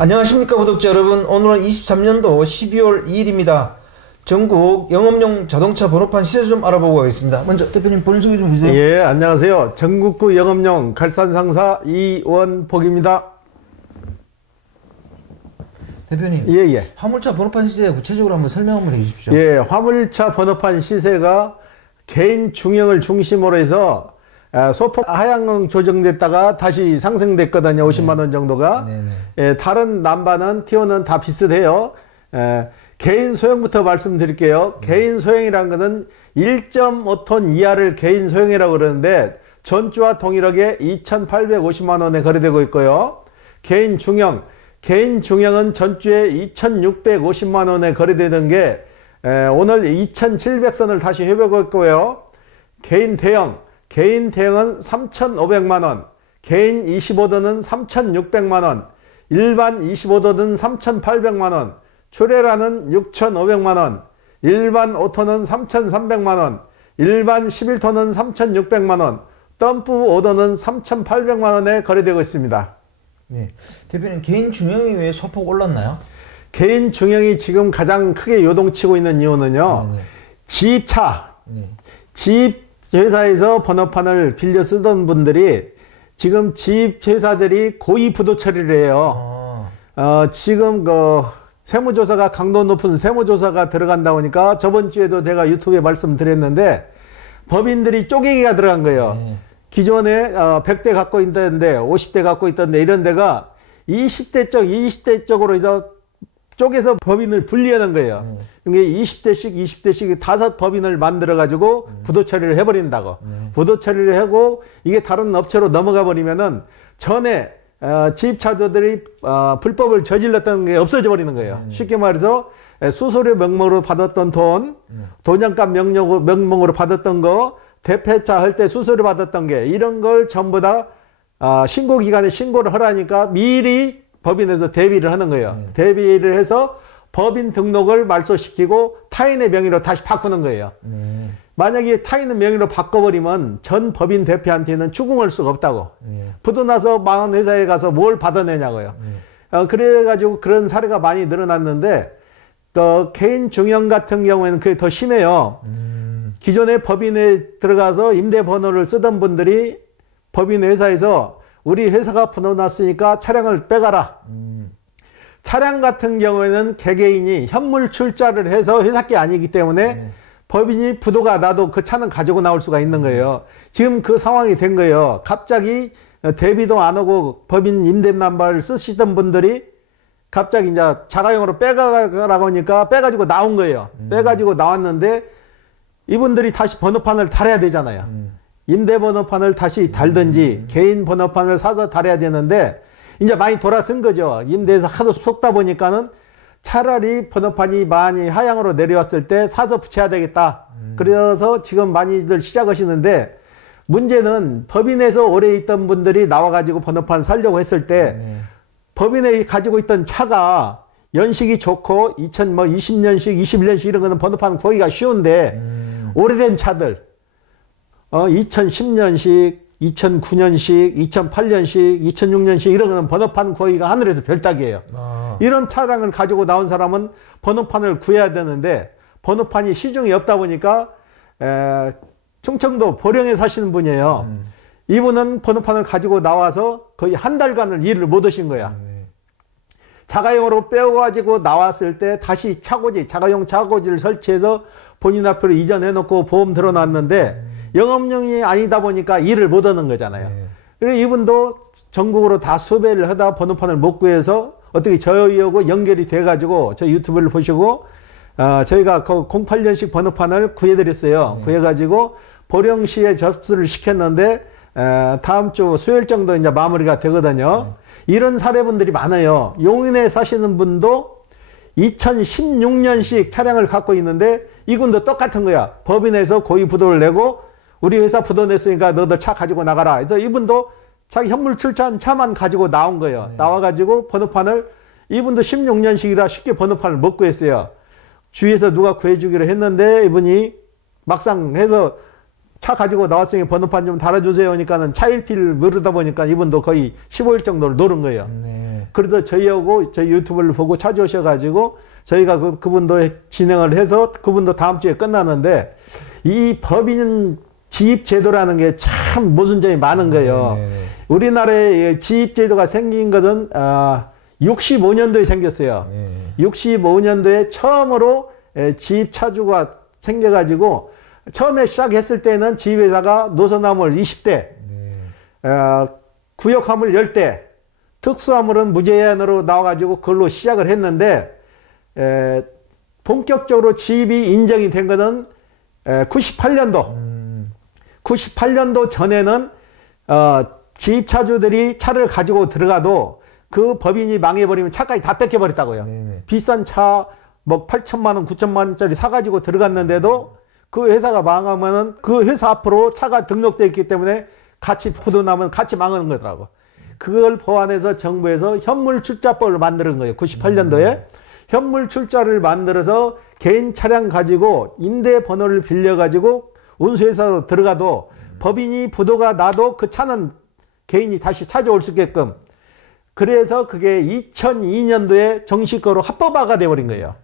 안녕하십니까 구독자 여러분. 오늘은 23년도 12월 2일입니다. 전국 영업용 자동차 번호판 시세 좀 알아보고 가겠습니다. 먼저 대표님 본인 소개 좀 해주세요. 예, 안녕하세요. 전국구 영업용 갈산상사 이원복입니다. 대표님, 예. 화물차 번호판 시세 구체적으로 한번 설명 한번 해주십시오. 예, 화물차 번호판 시세가 개인 중형을 중심으로 해서 소폭 하향 조정됐다가 다시 상승됐거든요. 50만 원 정도가. 예, 다른 남바는 티오는 다 비슷해요. 개인 소형부터 말씀드릴게요. 개인 소형이라는 것은 1.5톤 이하를 개인 소형이라고 그러는데 전주와 동일하게 2,850만 원에 거래되고 있고요. 개인 중형은 전주에 2,650만 원에 거래되는 게 오늘 2,700선을 다시 회복했고요. 개인 대형은 3,500만 원, 개인 25도는 3,600만 원, 일반 25도는 3,800만 원, 출애라는 6,500만 원, 일반 5톤은 3,300만 원, 일반 11톤은 3,600만 원, 덤프 5도는 3,800만 원에 거래되고 있습니다. 네. 대표님, 개인 중형이 왜 소폭 올랐나요? 개인 중형이 지금 가장 크게 요동치고 있는 이유는요. 지입차, 지입 회사에서 번호판을 빌려 쓰던 분들이 지금 지입 회사들이 고의 부도 처리를 해요. 지금 세무조사가 강도 높은 세무조사가 들어간다 보니까 저번 주에도 제가 유튜브에 말씀드렸는데 법인들이 쪼개기가 들어간 거예요. 기존에 100대 갖고 있던데 50대 갖고 있던데 이런 데가 20대 쪽으로 해서 쪼개서 법인을 분리하는 거예요. 이게 20대씩 5 법인을 만들어 가지고 부도 처리를 해버린다고. 부도 처리를 하고 이게 다른 업체로 넘어가 버리면은 전에 지입차주들이 불법을 저질렀던 게 없어져 버리는 거예요. 쉽게 말해서 수수료 명목으로 받았던 돈, 돈양값 명목으로 받았던 거, 대폐차 할 때 수수료 받았던 게 이런 걸 전부 다 신고기관에 신고를 하라니까 미리 법인에서 대비를 하는 거예요. 대비를 해서 법인 등록을 말소시키고 타인의 명의로 다시 바꾸는 거예요. 만약에 타인의 명의로 바꿔버리면 전 법인 대표한테는 추궁할 수가 없다고. 부도 나서 망한 회사에 가서 뭘 받아내냐고요. 그래가지고 그런 사례가 많이 늘어났는데 개인 중형 같은 경우에는 그게 더 심해요. 기존에 법인에 들어가서 임대번호를 쓰던 분들이 법인 회사에서 우리 회사가 부도 났으니까 차량을 빼가라. 차량 같은 경우에는 개개인이 현물 출자를 해서 회사 게 아니기 때문에 법인이 부도가 나도 그 차는 가지고 나올 수가 있는 거예요. 지금 그 상황이 된 거예요. 갑자기 대비도 안 하고 법인 임대남바를 쓰시던 분들이 갑자기 이제 자가용으로 빼가라고 하니까 빼가지고 나온 거예요. 빼가지고 나왔는데 이분들이 다시 번호판을 달아야 되잖아요. 임대번호판을 다시 달든지 개인 번호판을 사서 달아야 되는데 이제 많이 돌아선 거죠. 임대에서 하도 속다 보니까는 차라리 번호판이 많이 하향으로 내려왔을 때 사서 붙여야 되겠다. 그래서 지금 많이들 시작하시는데 문제는 법인에서 오래 있던 분들이 나와가지고 번호판을 살려고 했을 때 법인에 가지고 있던 차가 연식이 좋고 20년식, 21년식 이런 거는 번호판 구하기가 쉬운데 오래된 차들 2010년식, 2009년식, 2008년식, 2006년식 이런 거는 번호판 구하기가 하늘에서 별따기예요. 이런 차량을 가지고 나온 사람은 번호판을 구해야 되는데 번호판이 시중에 없다 보니까 충청도 보령에 사시는 분이에요. 이분은 번호판을 가지고 나와서 거의 한 달간을 일을 못 하신 거야. 자가용으로 빼가지고 나왔을 때 다시 자가용 차고지를 설치해서 본인 앞으로 이전해 놓고 보험 들어놨는데 영업용이 아니다 보니까 일을 못 하는 거잖아요. 그리고 이분도 전국으로 다 수배를 하다 번호판을 못 구해서 어떻게 저희하고 연결이 돼가지고 저 유튜브를 보시고 저희가 그 08년식 번호판을 구해드렸어요. 구해가지고 보령시에 접수를 시켰는데 다음 주 수요일 정도 이제 마무리가 되거든요. 이런 사례분들이 많아요. 용인에 사시는 분도 2016년식 차량을 갖고 있는데 이분도 똑같은 거야. 법인에서 고의 부도를 내고 우리 회사 부도 냈으니까 너도 차 가지고 나가라. 그래서 이분도 자기 현물 출자한 차만 가지고 나온 거예요. 나와가지고 번호판을 이분도 16년식이라 쉽게 번호판을 못 구했어요. 주위에서 누가 구해주기로 했는데 이분이 막상 해서 차 가지고 나왔으니 번호판 좀 달아주세요 하니까는 차일피를 모르다 보니까 이분도 거의 15일 정도를 노른 거예요. 그래서 저희하고 저희 유튜브를 보고 찾아오셔가지고 저희가 그분도 진행을 해서 그분도 다음 주에 끝나는데 이 법인 지입제도라는 게 참 모순점이 많은 거예요. 우리나라에 지입제도가 생긴 것은 65년도에 생겼어요. 65년도에 처음으로 지입차주가 생겨가지고 처음에 시작했을 때는 지입회사가 노선화물 20대, 구역화물 10대, 특수화물은 무제한으로 나와가지고 그걸로 시작을 했는데 본격적으로 지입이 인정이 된 것은 98년도. 98년도 전에는 지입차주들이 차를 가지고 들어가도 그 법인이 망해버리면 차까지 다 뺏겨버렸다고요. 비싼 차 뭐 8천만 원, 9천만 원짜리 사가지고 들어갔는데도 그 회사가 망하면은 그 회사 앞으로 차가 등록되어 있기 때문에 같이 부도나면 같이 망하는 거더라고. 그걸 보완해서 정부에서 현물출자법을 만드는 거예요. 98년도에 현물출자를 만들어서 개인 차량 가지고 임대번호를 빌려가지고 운수회사로 들어가도 법인이 부도가 나도 그 차는 개인이 다시 찾아올 수 있게끔, 그래서 그게 2002년도에 정식으로 합법화가 돼버린 거예요.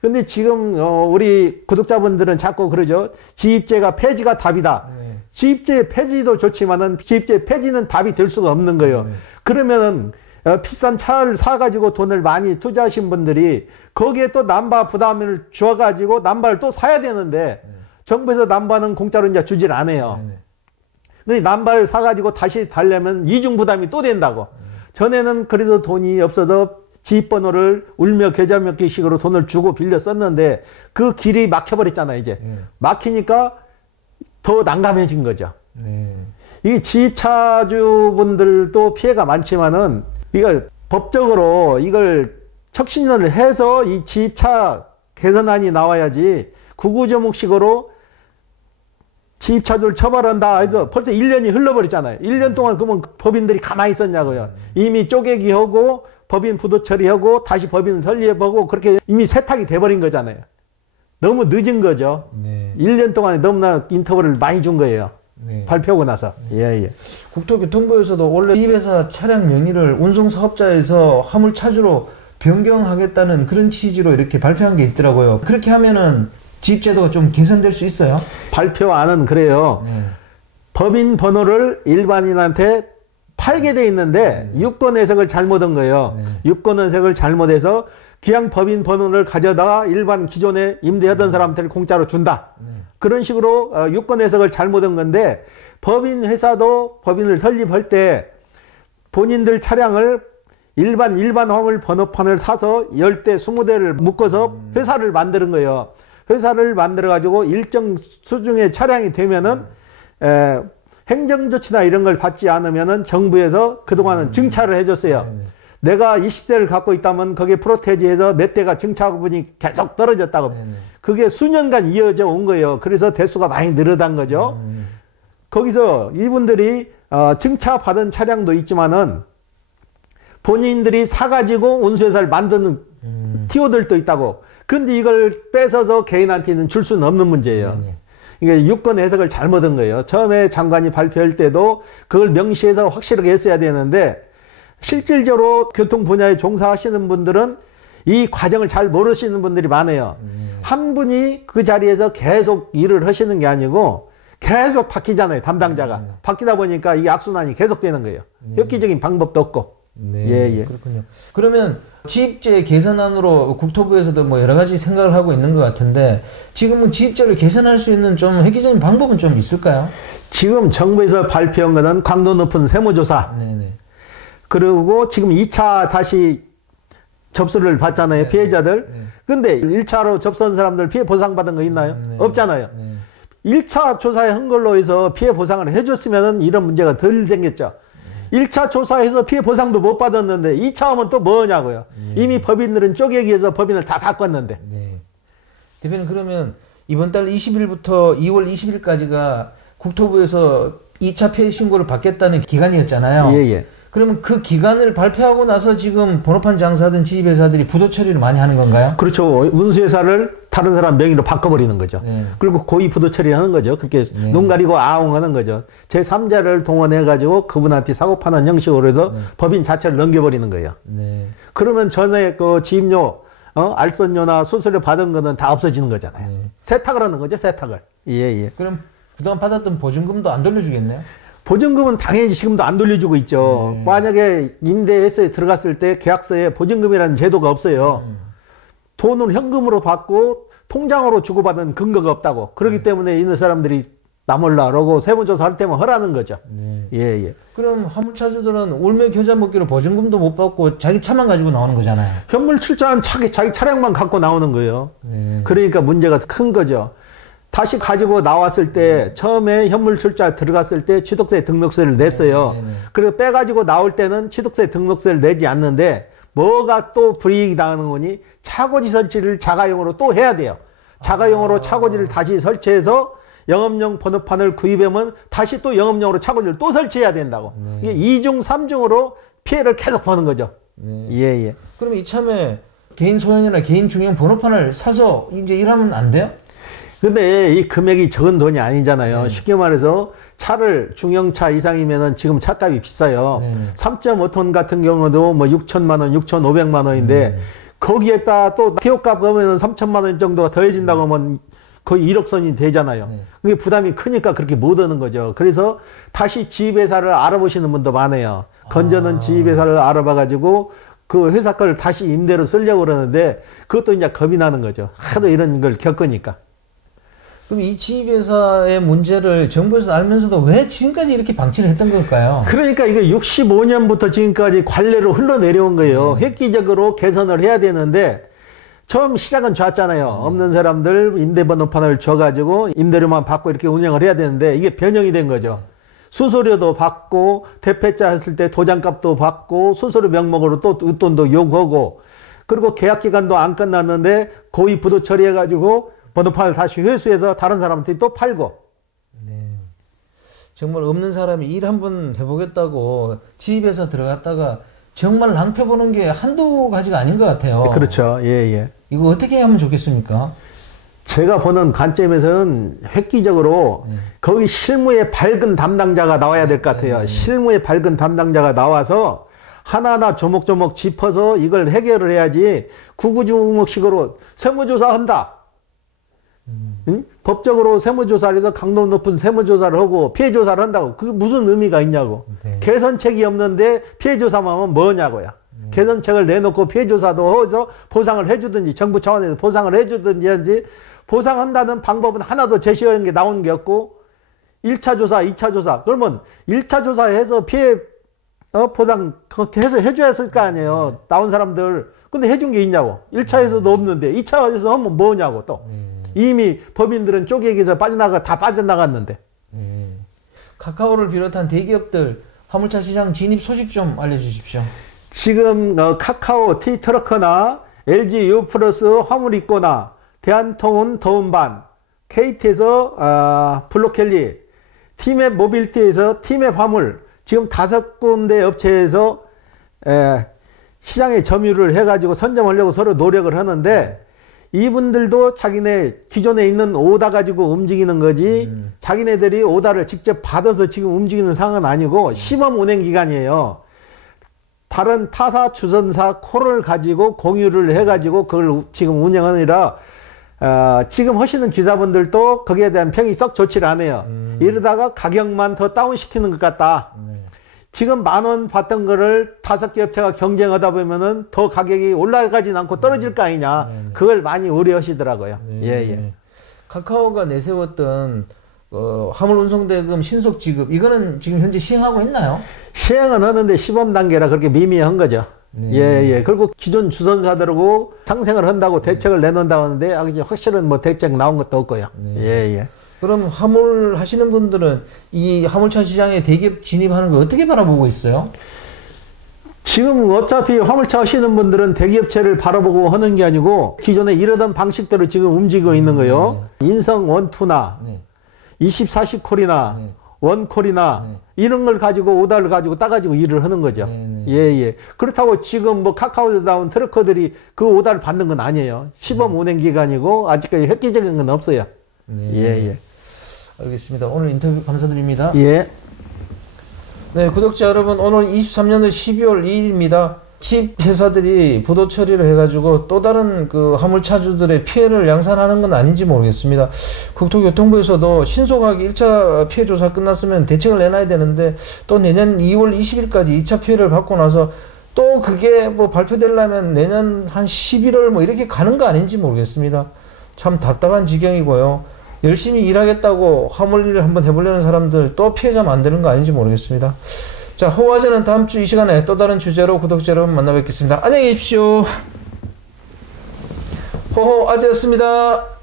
근데 지금 우리 구독자분들은 자꾸 그러죠. 지입제가 폐지가 답이다. 지입제 폐지도 좋지만은 지입제 폐지는 답이 될 수가 없는 거예요. 그러면은 비싼 차를 사가지고 돈을 많이 투자하신 분들이 거기에 또 남바 부담을 줘가지고 남바를 또 사야 되는데 정부에서 남바는 공짜로 이제 주질 않아요. 근데 남바를 사가지고 다시 달려면 이중 부담이 또 된다고. 전에는 그래도 돈이 없어서 지입번호를 울며 겨자 먹기식으로 돈을 주고 빌려 썼는데 그 길이 막혀버렸잖아요. 이제 막히니까 더 난감해진 거죠. 이 지입차주분들도 피해가 많지만은 이걸 법적으로 이걸 척신을 해서 이 지입차 개선안이 나와야지 구구조목식으로 지입차주를 처벌한다 해서 벌써 1년이 흘러버렸잖아요. 1년 동안 그러면 법인들이 가만히 있었냐고요. 이미 쪼개기하고 법인 부도 처리하고 다시 법인 설립하고 그렇게 이미 세탁이 돼버린 거잖아요. 너무 늦은 거죠. 1년 동안에 너무나 인터벌을 많이 준 거예요. 발표하고 나서. 국토교통부에서도 원래 지입회사 차량 명의를 운송사업자에서 화물차주로 변경하겠다는 그런 취지로 이렇게 발표한 게 있더라고요. 그렇게 하면은 지입제도가 좀 개선될 수 있어요? 발표안은 그래요. 법인 번호를 일반인한테 팔게 돼 있는데 유권 해석을 잘못한 거예요. 유권 해석을 잘못해서 그냥 법인 번호를 가져다가 일반 기존에 임대하던 사람한테 공짜로 준다. 그런 식으로 유권 해석을 잘못한 건데 법인 회사도 법인을 설립할 때 본인들 차량을 일반 화물 번호판을 사서 10대, 20대를 묶어서 회사를 만드는 거예요. 회사를 만들어 가지고 일정 수준의 차량이 되면은 행정조치나 이런 걸 받지 않으면은 정부에서 그동안은 증차를 해줬어요. 내가 20대를 갖고 있다면 거기에 프로테지에서 몇 대가 증차분이 계속 떨어졌다고. 그게 수년간 이어져 온 거예요. 그래서 대수가 많이 늘어난 거죠. 거기서 이분들이 증차 받은 차량도 있지만은 본인들이 사가지고 운수회사를 만드는 티오들도 있다고. 근데 이걸 뺏어서 개인한테는 줄 수는 없는 문제예요. 이게 유권 해석을 잘못한 거예요. 처음에 장관이 발표할 때도 그걸 명시해서 확실하게 했어야 되는데 실질적으로 교통 분야에 종사하시는 분들은 이 과정을 잘 모르시는 분들이 많아요. 한 분이 그 자리에서 계속 일을 하시는 게 아니고 계속 바뀌잖아요. 담당자가. 바뀌다 보니까 이게 악순환이 계속되는 거예요. 획기적인 방법도 없고. 그렇군요. 그러면 지입제 개선안으로 국토부에서도 뭐 여러 가지 생각을 하고 있는 것 같은데 지금은 지입제를 개선할 수 있는 좀 획기적인 방법은 좀 있을까요? 지금 정부에서 발표한 거는 강도 높은 세무조사. 그리고 지금 2차 다시 접수를 받잖아요. 피해자들. 근데 1차로 접수한 사람들 피해 보상받은 거 있나요? 없잖아요. 1차 조사에 한 걸로 해서 피해 보상을 해줬으면 이런 문제가 덜 생겼죠. 1차 조사해서 피해 보상도 못 받았는데 2차 하면 또 뭐냐고요. 이미 법인들은 쪼개기 위해서 법인을 다 바꿨는데. 대표님 그러면 이번 달 20일부터 2월 20일까지가 국토부에서 2차 피해 신고를 받겠다는 기간이었잖아요. 그러면 그 기간을 발표하고 나서 지금 번호판 장사하던 지입회사들이 부도 처리를 많이 하는 건가요? 그렇죠. 운수회사를 다른 사람 명의로 바꿔버리는 거죠. 네. 그리고 고의 부도 처리하는 거죠. 그렇게 네. 눈 가리고 아웅하는 거죠. 제3자를 동원해가지고 그분한테 사고 파는 형식으로 해서 네. 법인 자체를 넘겨버리는 거예요. 네. 그러면 전에 그 지입료, 알선료나 수수료 받은 거는 다 없어지는 거잖아요. 네. 세탁을 하는 거죠. 세탁을. 예. 그럼 그동안 받았던 보증금도 안 돌려주겠네요? 보증금은 당연히 지금도 안 돌려주고 있죠. 만약에 임대에서 들어갔을 때 계약서에 보증금이라는 제도가 없어요. 돈은 현금으로 받고 통장으로 주고받은 근거가 없다고. 그렇기 때문에 있는 사람들이 나몰라라고 세무조사 할 때만 하라는 거죠. 예. 그럼 화물차주들은 울며 겨자 먹기로 보증금도 못 받고 자기 차만 가지고 나오는 거잖아요. 현물 출자한 자기 차량만 갖고 나오는 거예요. 그러니까 문제가 큰 거죠. 다시 가지고 나왔을 때 처음에 현물 출자 들어갔을 때 취득세 등록세를 냈어요. 그래서 빼가지고 나올 때는 취득세 등록세를 내지 않는데 뭐가 또 불이익이 당하는 거니 차고지 설치를 자가용으로 또 해야 돼요. 자가용으로 차고지를 다시 설치해서 영업용 번호판을 구입하면 다시 또 영업용으로 차고지를 또 설치해야 된다고. 이게 2중 3중으로 피해를 계속 보는 거죠. 예. 그럼 이참에 개인 소형이나 개인 중형 번호판을 사서 이제 일하면 안 돼요? 근데 이 금액이 적은 돈이 아니잖아요. 쉽게 말해서 차를 중형차 이상이면은 지금 차값이 비싸요. 3.5톤 같은 경우도 뭐 6천만 원, 6,500만 원인데 거기에다 또 기업값 하면 3천만 원 정도가 더해진다고 하면 거의 1억 선이 되잖아요. 그게 부담이 크니까 그렇게 못 하는 거죠. 그래서 다시 지입회사를 알아보시는 분도 많아요. 건전은 지입회사를 알아봐가지고 그 회사 걸 다시 임대로 쓰려고 그러는데 그것도 이제 겁이 나는 거죠. 하도 이런 걸 겪으니까. 그럼 이 지입회사의 문제를 정부에서 알면서도 왜 지금까지 이렇게 방치를 했던 걸까요? 그러니까 이거 65년부터 지금까지 관례로 흘러내려온 거예요. 획기적으로 개선을 해야 되는데 처음 시작은 좋았잖아요. 없는 사람들 임대번호판을 줘가지고 임대료만 받고 이렇게 운영을 해야 되는데 이게 변형이 된 거죠. 수수료도 받고 대패자 했을 때 도장값도 받고 수수료 명목으로 또 웃돈도 요구하고 그리고 계약기간도 안 끝났는데 고의 부도 처리해가지고 번호판을 다시 회수해서 다른 사람한테 또 팔고. 정말 없는 사람이 일 한번 해보겠다고 지입회사 들어갔다가 정말 낭패 보는 게 한두 가지가 아닌 것 같아요. 그렇죠. 예. 이거 어떻게 하면 좋겠습니까? 제가 보는 관점에서는 획기적으로 거기 실무에 밝은 담당자가 나와야 될 것 같아요. 실무에 밝은 담당자가 나와서 하나하나 조목조목 짚어서 이걸 해결을 해야지 구구주목식으로 세무조사 한다. 응? 법적으로 세무조사를 해서 강도 높은 세무조사를 하고 피해조사를 한다고 그게 무슨 의미가 있냐고. 개선책이 없는데 피해조사만 하면 뭐냐고요. 개선책을 내놓고 피해조사도 해서 보상을 해주든지 정부 차원에서 보상을 해주든지 보상한다는 방법은 하나도 제시한 게 나온 게 없고 1차 조사, 2차 조사 그러면 1차 조사해서 피해 보상 그렇게 해서 해줘야 했을 거 아니에요. 나온 사람들 근데 해준 게 있냐고. 1차에서도 없는데 2차에서 하면 뭐냐고 또. 이미 법인들은 쪼개기에서 다 빠져나갔는데. 카카오를 비롯한 대기업들 화물차 시장 진입 소식 좀 알려주십시오. 지금 카카오, T트러커나 LG U+, 화물입고나 대한통운 더운반, KT에서 블록켈리, 티맵 모빌티에서 티맵 화물 지금 5군데 업체에서 시장에 점유를 해가지고 선점하려고 서로 노력을 하는데 이분들도 자기네 기존에 있는 오다 가지고 움직이는 거지 자기네들이 오다를 직접 받아서 지금 움직이는 상황은 아니고 시범 운행 기간이에요. 다른 타사 주선사 콜을 가지고 공유를 해가지고 그걸 지금 운영하느라 지금 하시는 기사분들도 거기에 대한 평이 썩 좋지를 않아요. 이러다가 가격만 더 다운시키는 것 같다. 지금 10,000원 받던 거를 5개 업체가 경쟁하다 보면은 더 가격이 올라가진 않고 떨어질 거 아니냐. 그걸 많이 우려하시더라고요. 예. 카카오가 내세웠던 화물 운송대금 신속 지급 이거는 지금 현재 시행하고 있나요? 시행은 하는데 시범 단계라 그렇게 미미한 거죠. 예. 그리고 기존 주선사들하고 상생을 한다고 대책을 내놓는다고 하는데 아직 확실한 뭐 대책 나온 것도 없고요. 예. 그럼 화물 하시는 분들은 이 화물차 시장에 대기업 진입하는 걸 어떻게 바라보고 있어요? 지금 어차피 화물차 하시는 분들은 대기업체를 바라보고 하는 게 아니고 기존에 이러던 방식대로 지금 움직이고 있는 거예요. 인성 원투나 24시 콜이나 원콜이나 이런 걸 가지고 오다를 가지고 따가지고 일을 하는 거죠. 예. 그렇다고 지금 뭐 카카오에서 나온 트럭커들이 그 오다를 받는 건 아니에요. 시범 운행 기간이고 아직까지 획기적인 건 없어요. 예. 알겠습니다. 오늘 인터뷰 감사드립니다. 예. 네, 구독자 여러분, 오늘 23년도 12월 2일입니다. 집 회사들이 부도 처리를 해가지고 또 다른 그 화물차주들의 피해를 양산하는 건 아닌지 모르겠습니다. 국토교통부에서도 신속하게 1차 피해 조사 끝났으면 대책을 내놔야 되는데 또 내년 2월 20일까지 2차 피해를 받고 나서 또 그게 뭐 발표되려면 내년 한 11월 뭐 이렇게 가는 거 아닌지 모르겠습니다. 참 답답한 지경이고요. 열심히 일하겠다고 화물 일을 한번 해보려는 사람들 또 피해자 만드는 거 아닌지 모르겠습니다. 자, 호화제는 다음 주 이 시간에 또 다른 주제로 구독자 여러분 만나 뵙겠습니다. 안녕히 계십시오. 호호아제였습니다.